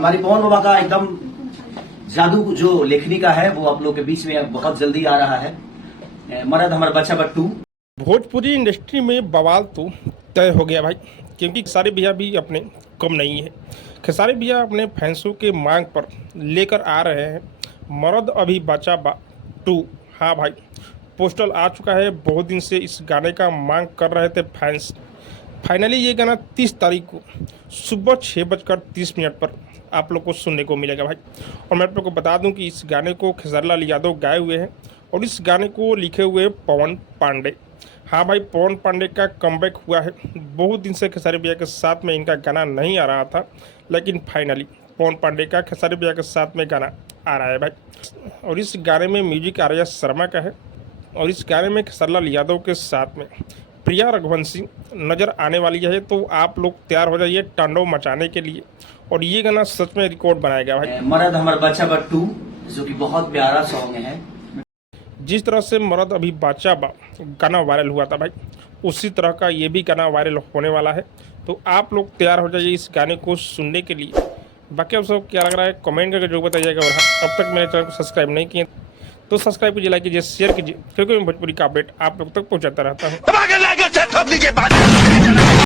हमारी पवन बाबा का एकदम जादू जो लेखनी का है वो आप लोग के बीच में बहुत जल्दी आ रहा है। मरद हमारा बच्चा बट्टू। भोजपुरी इंडस्ट्री में बवाल तो तय हो गया भाई, क्योंकि खेसारी भैया भी अपने कम नहीं है। खेसारी भैया अपने फैंसों के मांग पर लेकर आ रहे हैं मरद अभी बचा टू। हाँ भाई, पोस्टर आ चुका है। बहुत दिन से इस गाने का मांग कर रहे थे फैंस। फाइनली ये गाना 30 तारीख को सुबह 6:30 पर आप लोग को सुनने को मिलेगा भाई। और मैं आप लोग को बता दूं कि इस गाने को खेसारी लाल यादव गाए हुए हैं और इस गाने को लिखे हुए पवन पांडे। हाँ भाई, पवन पांडे का कमबैक हुआ है। बहुत दिन से खेसारी भैया के साथ में इनका गाना नहीं आ रहा था, लेकिन फाइनली पवन पांडे का खेसारी भैया के साथ में गाना आ रहा है भाई। और इस गाने में म्यूजिक आर्या शर्मा का है और इस गाने में खेसारी लाल यादव के साथ में प्रिया रघुवंशी नज़र आने वाली है। तो आप लोग तैयार हो जाइए तांडव मचाने के लिए। और ये गाना सच में रिकॉर्ड बनाया गया भाई। मरद हमारा बच्चा बट्टू जो कि बहुत प्यारा सॉन्ग है। जिस तरह से मरद अभी बच्चा गाना वायरल हुआ था भाई, उसी तरह का ये भी गाना वायरल होने वाला है। तो आप लोग तैयार हो जाइए इस गाने को सुनने के लिए। बाकी आप सब क्या लग रहा है कमेंट करके जो बताइएगा। और हाँ, अब तक मेरे चैनल को सब्सक्राइब नहीं किए तो सब्सक्राइब कीजिए, लाइक कीजिए, शेयर कीजिए, क्योंकि मैं भोजपुरी का अपडेट आप लोग तक पहुंचाता रहता हूँ।